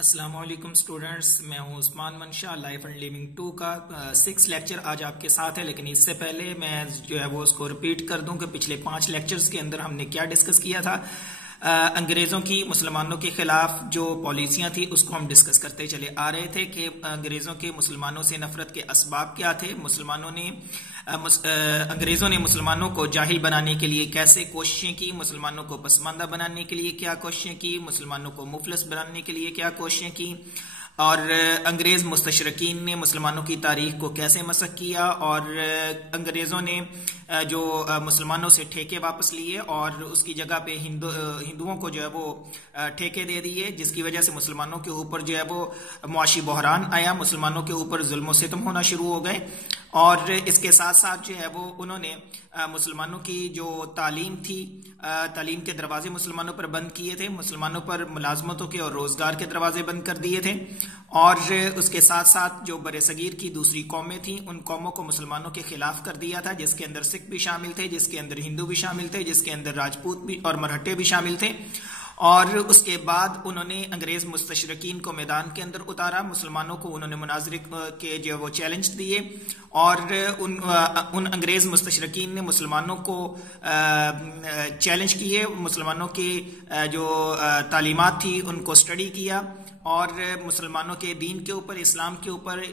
अस्सलाम वालेकुम स्टूडेंट्स, मैं हूं उस्मान मंशा। लाइफ एंड लिविंग 2 का 6 लेक्चर आज आपके साथ है। लेकिन इससे पहले मैं जो है वो उसको रिपीट कर दूं कि पिछले 5 लेक्चर्स के अंदर हमने क्या डिस्कस किया था। अंग्रेज़ों की मुसलमानों के खिलाफ जो पॉलिसियां थी उसको हम डिस्कस करते चले आ रहे थे कि अंग्रेज़ों के मुसलमानों से नफरत के असबाब क्या थे। अंग्रेज़ों ने मुसलमानों को जाहिल बनाने के लिए कैसे कोशिशें की, मुसलमानों को पसमानदा बनाने के लिए क्या कोशिशें की, मुसलमानों को मुफलस बनाने के लिए क्या कोशिशें की, और अंग्रेज़ मुस्तशरकीन ने मुसलमानों की तारीख को कैसे मसख किया, और अंग्रेज़ों ने जो मुसलमानों से ठेके वापस लिए और उसकी जगह पे हिंदुओं को जो है वो ठेके दे दिए, जिसकी वजह से मुसलमानों के ऊपर जो है वो मुआशी बहरान आया, मुसलमानों के ऊपर जुल्म सितम होना शुरू हो गए। और इसके साथ साथ जो है वो उन्होंने मुसलमानों की जो तालीम थी, तालीम के दरवाजे मुसलमानों पर बंद किए थे, मुसलमानों पर मुलाजमतों के और रोजगार के दरवाजे बंद कर दिए थे। और उसके साथ साथ जो बरे सगीर की दूसरी कौमें थी उन कौमों को मुसलमानों के खिलाफ कर दिया था, जिसके अंदर सिख भी शामिल थे, जिसके अंदर हिंदू भी शामिल थे, जिसके अंदर राजपूत भी और मरहट्टे भी शामिल थे। और उसके बाद उन्होंने अंग्रेज मुस्तशरकीन को मैदान के अंदर उतारा, मुसलमानों को उन्होंने मुनाजरे के जो वो चैलेंज दिए, और उन अंग्रेज मुस्तशरकीन ने मुसलमानों को चैलेंज किए, मुसलमानों के जो तालीमात थी उनको स्टडी किया, और मुसलमानों के दीन के ऊपर, इस्लाम के ऊपर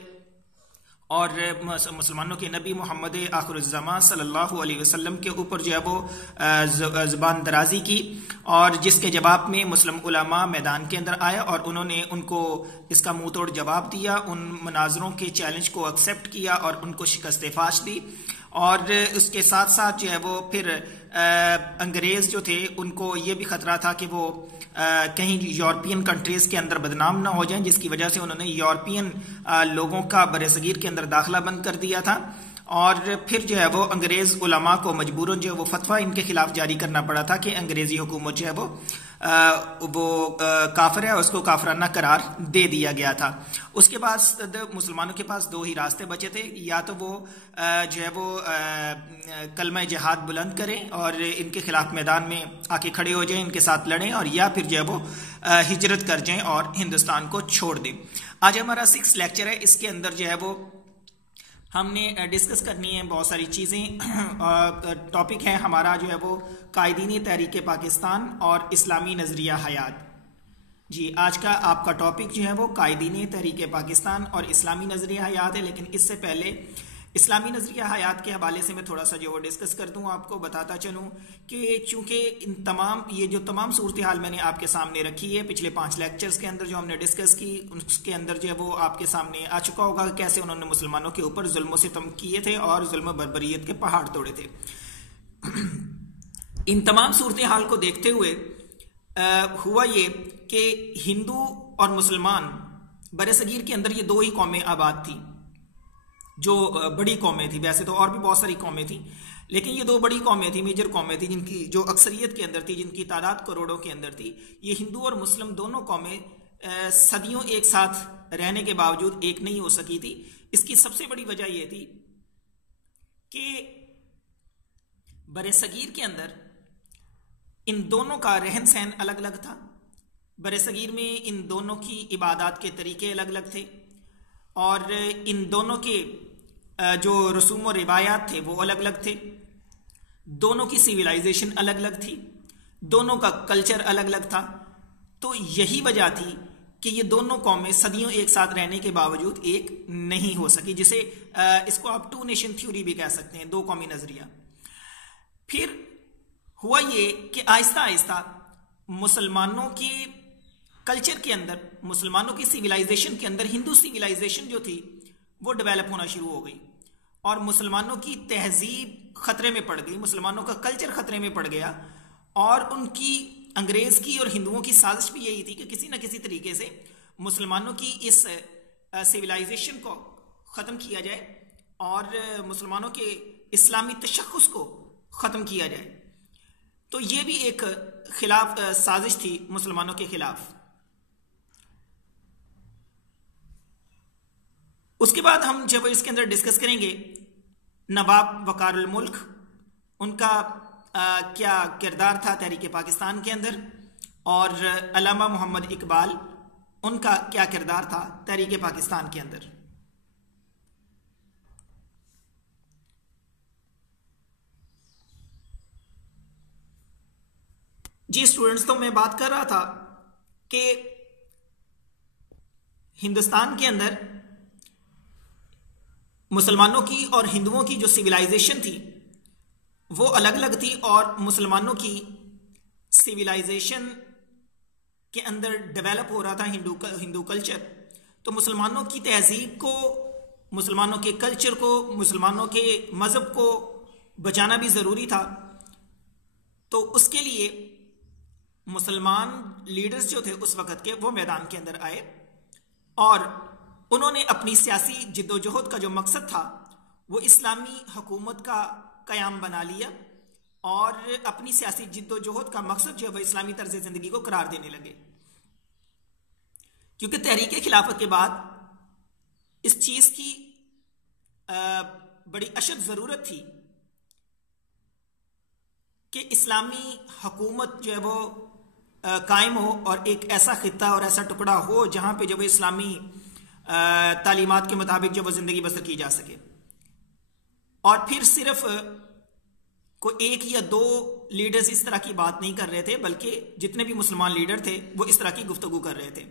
और मुसलमानों के नबी मोहम्मद आखिरुज़्ज़मान सल्लल्लाहु अलैहि वसल्लम के ऊपर जो है वो ज़बान दराजी की। और जिसके जवाब में मुस्लिम उलमा मैदान के अंदर आया और उन्होंने उनको इसका मुंह तोड़ जवाब दिया, उन मुनाजरों के चैलेंज को एक्सेप्ट किया और उनको शिकस्त फाश दी। और उसके साथ साथ जो है वो फिर अंग्रेज जो थे उनको ये भी खतरा था कि वो कहीं यूरोपियन कंट्रीज के अंदर बदनाम ना हो जाएं, जिसकी वजह से उन्होंने यूरोपियन लोगों का बरसगीर के अंदर दाखिला बंद कर दिया था। और फिर जो है वो अंग्रेज उलमा को मजबूरन जो है वो फतवा इनके खिलाफ जारी करना पड़ा था कि अंग्रेजी हुकूमत जो है वो काफिर है, उसको काफराना करार दे दिया गया था। उसके बाद मुसलमानों के पास दो ही रास्ते बचे थे, या तो वो जो है वो कलमा जिहाद बुलंद करें और इनके खिलाफ मैदान में आके खड़े हो जाएं, इनके साथ लड़ें, और या फिर जो है वो हिजरत कर जाएं और हिंदुस्तान को छोड़ दें। आज हमारा 6 लेक्चर है, इसके अंदर जो है वो हमने डिस्कस करनी है बहुत सारी चीज़ें। टॉपिक है हमारा जो है वो कायदीन तहरीक पाकिस्तान और इस्लामी नज़रिया हयात। जी, आज का आपका टॉपिक जो है वो कायदीन तहरीक पाकिस्तान और इस्लामी नज़रिया हयात है। लेकिन इससे पहले इस्लामी नज़रिया हयात के हवाले से मैं थोड़ा सा जो वो डिस्कस कर दूं, आपको बताता चलूं कि चूंकि ये जो तमाम सूरत हाल मैंने आपके सामने रखी है पिछले 5 लेक्चर्स के अंदर जो हमने डिस्कस की, उसके अंदर जो है वो आपके सामने आ चुका होगा कैसे उन्होंने मुसलमानों के ऊपर जुल्म सितम किए थे और जुल्म बर्बरियत के पहाड़ तोड़े थे। इन तमाम सूरत हाल को देखते हुए हुआ ये कि हिंदू और मुसलमान बरसगीर के अंदर ये दो ही कौमें आबाद थी जो बड़ी कौमें थी। वैसे तो और भी बहुत सारी कौमें थी, लेकिन ये दो बड़ी कौमें थी, मेजर कौमें थी, जिनकी जो अक्सरियत के अंदर थी, जिनकी तादाद करोड़ों के अंदर थी। ये हिंदू और मुस्लिम दोनों कौमें सदियों एक साथ रहने के बावजूद एक नहीं हो सकी थी। इसकी सबसे बड़ी वजह यह थी कि बरसगीर के अंदर इन दोनों का रहन सहन अलग अलग था। बरसगीर में इन दोनों की इबादत के तरीके अलग अलग थे, और इन दोनों के जो रसूम और रिवायात थे वो अलग अलग थे। दोनों की सिविलाइजेशन अलग अलग थी, दोनों का कल्चर अलग अलग था। तो यही वजह थी कि ये दोनों कौमें सदियों एक साथ रहने के बावजूद एक नहीं हो सकी, जिसे इसको आप 2 नेशन थ्योरी भी कह सकते हैं, 2 कौमी नजरिया। फिर हुआ ये कि आहिस्ता आहिस्ता मुसलमानों की कल्चर के अंदर, मुसलमानों की सिविलाइजेशन के अंदर हिंदू सिविलाइजेशन जो थी वो डेवलप होना शुरू हो गई, और मुसलमानों की तहजीब खतरे में पड़ गई, मुसलमानों का कल्चर खतरे में पड़ गया। और उनकी अंग्रेज की और हिंदुओं की साजिश भी यही थी कि किसी न किसी तरीके से मुसलमानों की इस सिविलाइजेशन को ख़त्म किया जाए और मुसलमानों के इस्लामी तशख्खुस को ख़त्म किया जाए। तो ये भी एक खिलाफ साजिश थी मुसलमानों के खिलाफ। उसके बाद हम जब इसके अंदर डिस्कस करेंगे नवाब वकारुल मुल्क, उनका क्या किरदार था तहरीक पाकिस्तान के अंदर, और अल्लामा मोहम्मद इकबाल उनका क्या किरदार था तहरीक पाकिस्तान के अंदर। जी स्टूडेंट्स, तो मैं बात कर रहा था कि हिंदुस्तान के अंदर मुसलमानों की और हिंदुओं की जो सिविलाइजेशन थी वो अलग अलग थी, और मुसलमानों की सिविलाइजेशन के अंदर डेवलप हो रहा था हिंदू कल्चर। तो मुसलमानों की तहजीब को, मुसलमानों के कल्चर को, मुसलमानों के मज़हब को बचाना भी ज़रूरी था। तो उसके लिए मुसलमान लीडर्स जो थे उस वक़्त के, वो मैदान के अंदर आए और उन्होंने अपनी सियासी जिद्दोजहद का जो मकसद था वो इस्लामी हुकूमत का क़याम बना लिया, और अपनी सियासी जिद्दोजहद का मकसद जो है वह इस्लामी तर्ज ज़िंदगी को करार देने लगे। क्योंकि तहरीक खिलाफत के बाद इस चीज़ की बड़ी अशद ज़रूरत थी कि इस्लामी हुकूमत जो है वो कायम हो, और एक ऐसा खित्ता और ऐसा टुकड़ा हो जहाँ पे जो इस्लामी तालीमात के मुताबिक जो वो ज़िंदगी बसर की जा सके। और फिर सिर्फ कोई एक या दो लीडर्स इस तरह की बात नहीं कर रहे थे, बल्कि जितने भी मुसलमान लीडर थे वो इस तरह की गुफ्तगू कर रहे थे।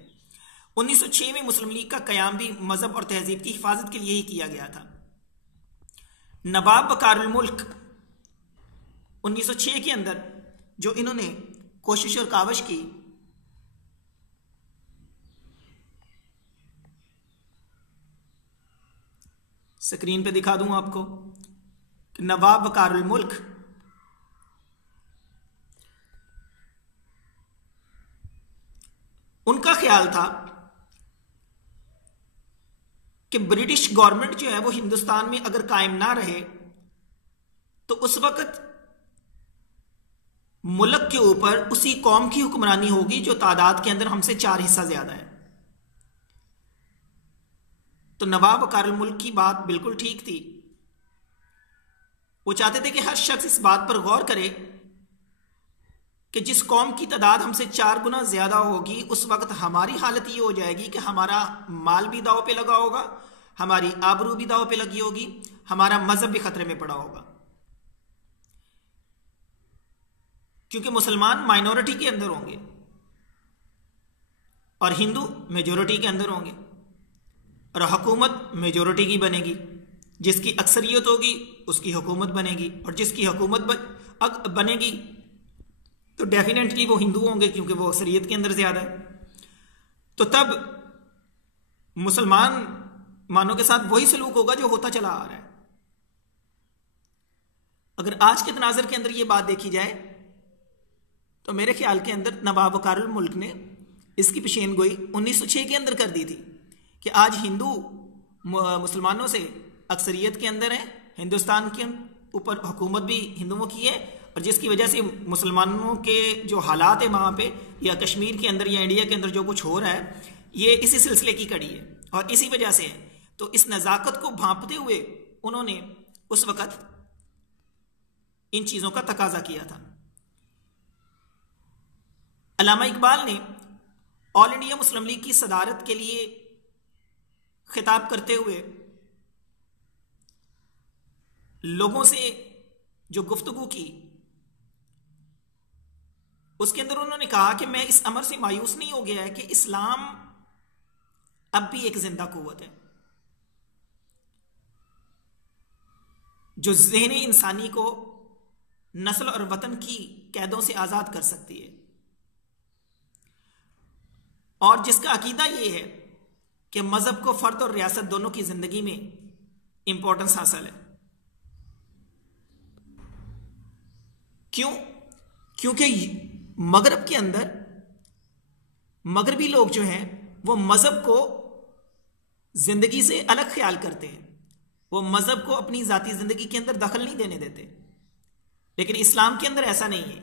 1906 में मुस्लिम लीग का क़याम भी मज़हब और तहजीब की हिफाजत के लिए ही किया गया था। नवाब वकारुल मुल्क 1906 के अंदर जो इन्होंने कोशिश और कावश की, स्क्रीन पे दिखा दूं आपको, नवाब वकारुल मुल्क उनका ख्याल था कि ब्रिटिश गवर्नमेंट जो है वो हिंदुस्तान में अगर कायम ना रहे तो उस वक्त मुल्क के ऊपर उसी कौम की हुक्मरानी होगी जो तादाद के अंदर हमसे 4 हिस्सा ज्यादा है। तो नवाब वकारुल मुल्क की बात बिल्कुल ठीक थी। वो चाहते थे कि हर शख्स इस बात पर गौर करे कि जिस कौम की तादाद हमसे 4 गुना ज्यादा होगी उस वक्त हमारी हालत ये हो जाएगी कि हमारा माल भी दांव पे लगा होगा, हमारी आबरू भी दांव पे लगी होगी, हमारा मजहब भी खतरे में पड़ा होगा। क्योंकि मुसलमान माइनॉरिटी के अंदर होंगे और हिंदू मेजोरिटी के अंदर होंगे, और हुकूमत मेजोरिटी की बनेगी। जिसकी अक्सरियत होगी उसकी हुकूमत बनेगी, और जिसकी हुकूमत बनेगी तो डेफिनेटली वो हिंदू होंगे क्योंकि वो अक्सरियत के अंदर ज्यादा है। तो तब मुसलमान मानों के साथ वही सलूक होगा जो होता चला आ रहा है। अगर आज के तनाजर के अंदर ये बात देखी जाए तो मेरे ख्याल के अंदर नवाब वकारुल मुल्क ने इसकी पेशेन गोई 1906 के अंदर कर दी थी कि आज हिंदू मुसलमानों से अक्सरियत के अंदर है, हिंदुस्तान के ऊपर हुकूमत भी हिंदुओं की है, और जिसकी वजह से मुसलमानों के जो हालात है वहाँ पे या कश्मीर के अंदर या इंडिया के अंदर जो कुछ हो रहा है ये इसी सिलसिले की कड़ी है और इसी वजह से है। तो इस नज़ाकत को भांपते हुए उन्होंने उस वक़्त इन चीज़ों का तकाजा किया था। अल्लामा इकबाल ने ऑल इंडिया मुस्लिम लीग की सदारत के लिए खिताब करते हुए लोगों से जो गुफ्तगू की उसके अंदर उन्होंने कहा कि मैं इस अमर से मायूस नहीं हो गया है कि इस्लाम अब भी एक जिंदा कुव्वत है जो ज़हन इंसानी को नस्ल और वतन की कैदों से आजाद कर सकती है, और जिसका अकीदा यह है कि मजहब को फर्द और रियासत दोनों की जिंदगी में इंपॉर्टेंस हासिल है। क्यों? क्योंकि मगरब के अंदर मगरबी लोग जो हैं वो मजहब को जिंदगी से अलग ख्याल करते हैं, वो मजहब को अपनी जाती जिंदगी के अंदर दखल नहीं देने देते। लेकिन इस्लाम के अंदर ऐसा नहीं है।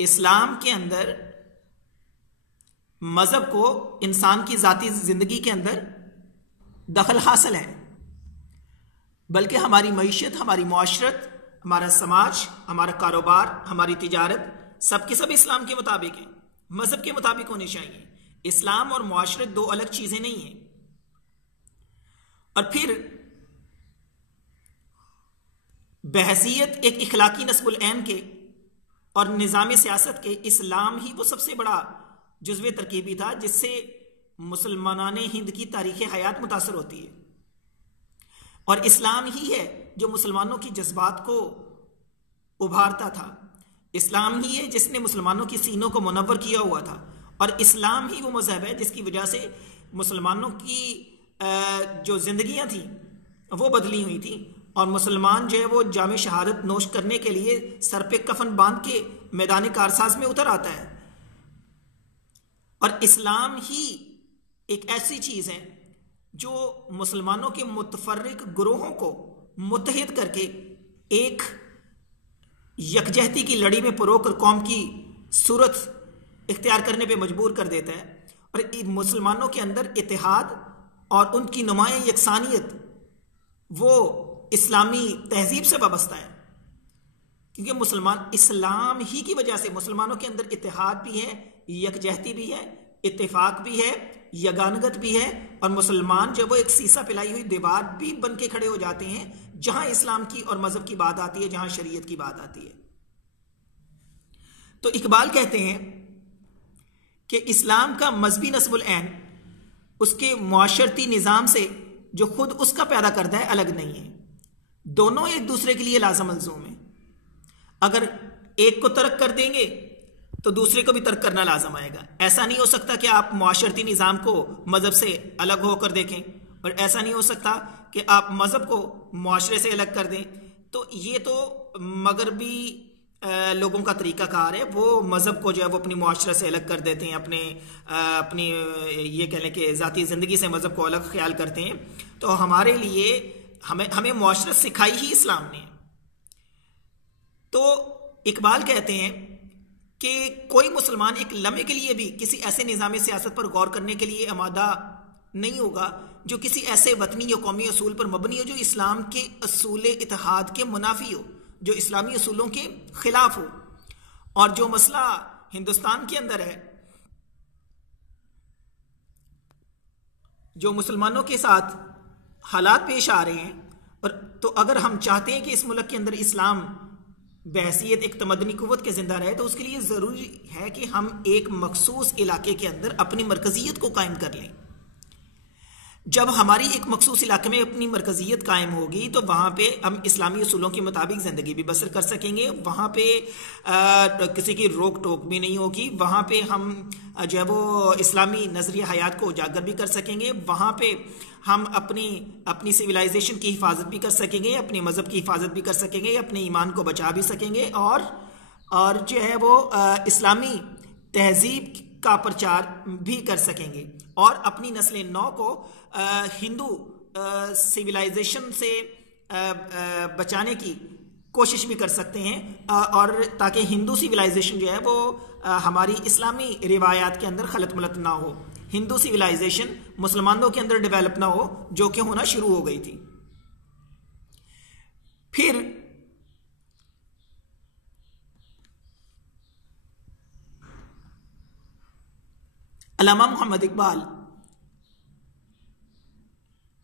इस्लाम के अंदर मजहब को इंसान की जाती जिंदगी के अंदर दखल हासिल है, बल्कि हमारी मईशत, हमारी मुआशरत, हमारा समाज, हमारा कारोबार, हमारी तिजारत सब के सब इस्लाम के मुताबिक है, मजहब के मुताबिक होने चाहिए। इस्लाम और मुआशरत दो अलग चीजें नहीं है। और फिर बहसियत एक इखलाकी नस्बुल ऐन के और निज़ाम सियासत के, इस्लाम ही वो सबसे बड़ा जुज़्व तरकीबी था जिससे मुसलमान हिंद की तारीख़ हयात मुतासर होती है। और इस्लाम ही है जो मुसलमानों की जज्बात को उभारता था। इस्लाम ही है जिसने मुसलमानों की सीनों को मुनव्वर किया हुआ था। और इस्लाम ही वो मज़हब है जिसकी वजह से मुसलमानों की जो जिंदगियां थी वो बदली हुई थी। और मुसलमान जो है वो जामे शहादत नोश करने के लिए सर पे कफन बांध के मैदान कारसाज में उतर आता है। और इस्लाम ही एक ऐसी चीज है जो मुसलमानों के मुतफर्रिक ग्रोहों को मुत्तहिद करके एक यकजहती की लड़ी में परोकर कौम की सूरत इख्तियार करने पे मजबूर कर देता है। और मुसलमानों के अंदर इत्तेहाद और उनकी नुमाया यकसानियत वो इस्लामी तहजीब से वाबस्ता है, क्योंकि मुसलमान इस्लाम ही की वजह से मुसलमानों के अंदर इत्तेहाद भी है, यकजहती भी है, इत्तेफाक भी है, यगानगत भी है। और मुसलमान जब वो एक सीसा पिलाई हुई दीवार भी बन के खड़े हो जाते हैं जहां इस्लाम की और मजहब की बात आती है, जहां शरीयत की बात आती है। तो इकबाल कहते हैं कि इस्लाम का मजहबी नस्बुल ऐन उसके मुआशरती निज़ाम से जो खुद उसका पैदा करता है अलग नहीं है। दोनों एक दूसरे के लिए लाज़िम मलज़ूम है। अगर एक को तर्क कर देंगे तो दूसरे को भी तर्क करना लाज़िम आएगा। ऐसा नहीं हो सकता कि आप मुआशरती निज़ाम को मजहब से अलग होकर देखें, और ऐसा नहीं हो सकता कि आप मजहब को मुआशरे से अलग कर दें। तो ये तो मगरबी लोगों का तरीक़ाकार है। वो मजहब को जो है वो अपनी मुआशरा से अलग कर देते हैं, अपनी ये कह लें कि ज़ाती ज़िंदगी से मजहब को अलग ख्याल करते हैं। तो हमारे लिए हमें मुआशरत सिखाई ही इस्लाम ने। तो इकबाल कहते हैं कि कोई मुसलमान एक लम्हे के लिए भी किसी ऐसे निज़ाम सियासत पर गौर करने के लिए आमादा नहीं होगा जो किसी ऐसे वतनी या कौमी असूल पर मबनी हो जो इस्लाम के असूल इत्तेहाद के मुनाफी हो, जो इस्लामी असूलों के खिलाफ हो। और जो मसला हिंदुस्तान के अंदर है, जो मुसलमानों के साथ हालात पेश आ रहे हैं, और तो अगर हम चाहते हैं कि इस मुल्क के अंदर इस्लाम बहसियत एक तमदनी कुव्वत के जिंदा रहे, तो उसके लिए ज़रूरी है कि हम एक मखसूस इलाके के अंदर अपनी मरकजियत को कायम कर लें। जब हमारी एक मखसूस इलाके में अपनी मरकजियत कायम होगी तो वहाँ पे हम इस्लामी उसूलों के मुताबिक ज़िंदगी भी बसर कर सकेंगे। वहाँ पे किसी की रोक टोक भी नहीं होगी। वहाँ पे हम जो है वो इस्लामी नज़रिया हयात को उजागर भी कर सकेंगे। वहाँ पे हम अपनी सिविलाइजेशन की हिफाजत भी कर सकेंगे, अपने मज़हब की हिफाजत भी कर सकेंगे, अपने ईमान को बचा भी सकेंगे, और जो है वो इस्लामी तहजीब का प्रचार भी कर सकेंगे, और अपनी नस्ल नौ को हिंदू सिविलाइजेशन से बचाने की कोशिश भी कर सकते हैं, और ताकि हिंदू सिविलाइजेशन जो है वो हमारी इस्लामी रिवायात के अंदर खलत मलत ना हो, हिंदू सिविलाइजेशन मुसलमानों के अंदर डेवलप ना हो, जो कि होना शुरू हो गई थी। फिर अल्लामा मोहम्मद इकबाल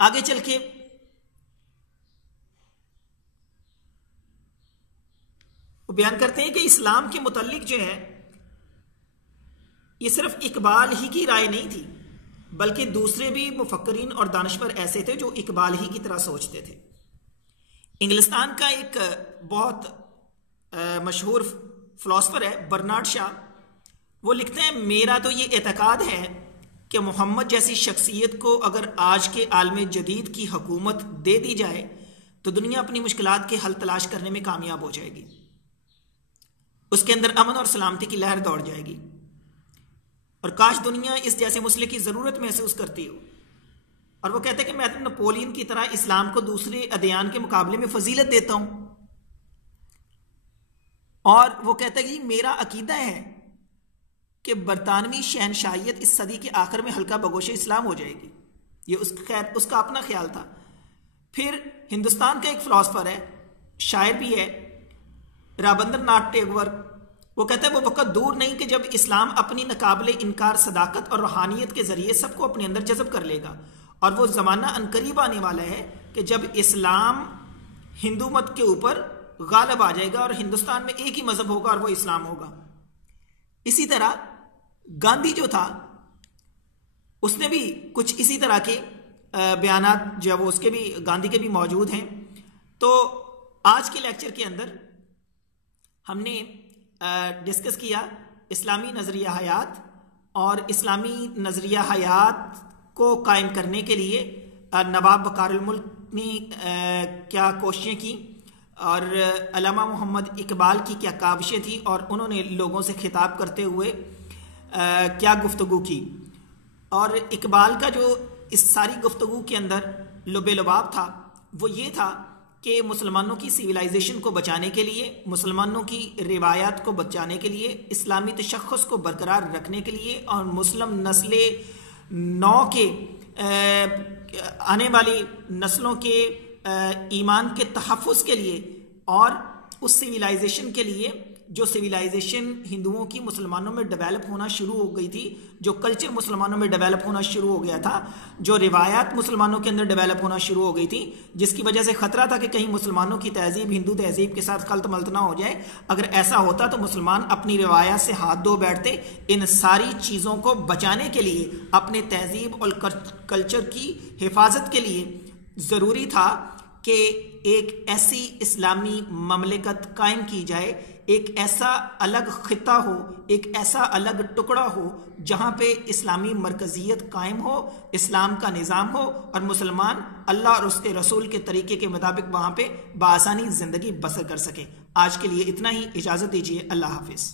आगे चल के वो बयान करते हैं कि इस्लाम के मुतालिक जो है ये सिर्फ इकबाल ही की राय नहीं थी, बल्कि दूसरे भी मुफक्करीन और दानिशवर ऐसे थे जो इकबाल ही की तरह सोचते थे। इंग्लिस्तान का एक बहुत मशहूर फिलोसफर है बर्नार्ड शॉ। वो लिखते हैं, मेरा तो ये एतकाद है कि मोहम्मद जैसी शख्सियत को अगर आज के आलम जदीद की हुकूमत दे दी जाए तो दुनिया अपनी मुश्किलात के हल तलाश करने में कामयाब हो जाएगी। उसके अंदर अमन और सलामती की लहर दौड़ जाएगी, और काश दुनिया इस जैसे मसले की ज़रूरत महसूस करती हो। और वो कहते हैं कि मैं तो नेपोलियन की तरह इस्लाम को दूसरे अदयान के मुकाबले में फजीलत देता हूं। और वो कहते हैं कि मेरा अकीदा है कि बरतानवी शहनशाहियत इस सदी के आखिर में हल्का बगोश इस्लाम हो जाएगी। ये उसका अपना ख्याल था। फिर हिंदुस्तान का एक फिलोसफर है, शायर भी है, राबेंद्रनाथ टैगोर, वो कहता है वो वक्त दूर नहीं कि जब इस्लाम अपनी नाकाबिले इनकार सदाकत और रूहानियत के जरिए सबको अपने अंदर जज़ब कर लेगा, और वो ज़माना अनकरीब आने वाला है कि जब इस्लाम हिंदू मत के ऊपर गालिब आ जाएगा और हिंदुस्तान में एक ही मजहब होगा और वो इस्लाम होगा। इसी तरह गांधी जो था उसने भी कुछ इसी तरह के बयानात जो है वो उसके भी, गांधी के भी मौजूद हैं। तो आज के लेक्चर के अंदर हमने डिस्कस किया इस्लामी नज़रिया हयात, और इस्लामी नज़रिया हयात को कायम करने के लिए नवाब वक़ारुल मुल्क ने क्या कोशिशें की, और अल्लामा मोहम्मद इकबाल की क्या काविशें थी, और उन्होंने लोगों से खिताब करते हुए क्या गुफ्तगू की। और इकबाल का जो इस सारी गुफ्तगू के अंदर लुबे लुबाब था वो ये था कि मुसलमानों की सिविलाइजेशन को बचाने के लिए, मुसलमानों की रिवायात को बचाने के लिए, इस्लामी तशख़्ख़ुस को बरकरार रखने के लिए, और मुस्लिम नस्ल नौ के आने वाली नस्लों के ईमान के तहफ़्फ़ुज़ के लिए, और उस सिविलाइजेशन के लिए जो सिविलाइजेशन हिंदुओं की मुसलमानों में डेवलप होना शुरू हो गई थी, जो कल्चर मुसलमानों में डेवलप होना शुरू हो गया था, जो रिवायात मुसलमानों के अंदर डेवलप होना शुरू हो गई थी, जिसकी वजह से खतरा था कि कहीं मुसलमानों की तहजीब हिंदू तहजीब के साथ खल्त मल्त ना हो जाए। अगर ऐसा होता तो मुसलमान अपनी रिवायात से हाथ धो बैठते। इन सारी चीज़ों को बचाने के लिए, अपने तहजीब और कल्चर की हिफाजत के लिए ज़रूरी था कि एक ऐसी इस्लामी ममलिकत कायम की जाए, एक ऐसा अलग खिता हो, एक ऐसा अलग टुकड़ा हो जहां पे इस्लामी मरकजियत कायम हो, इस्लाम का निज़ाम हो, और मुसलमान अल्लाह और उसके रसूल के तरीके के मुताबिक वहां पे बआसानी ज़िंदगी बसर कर सके। आज के लिए इतना ही, इजाज़त दीजिए, अल्लाह हाफिज़।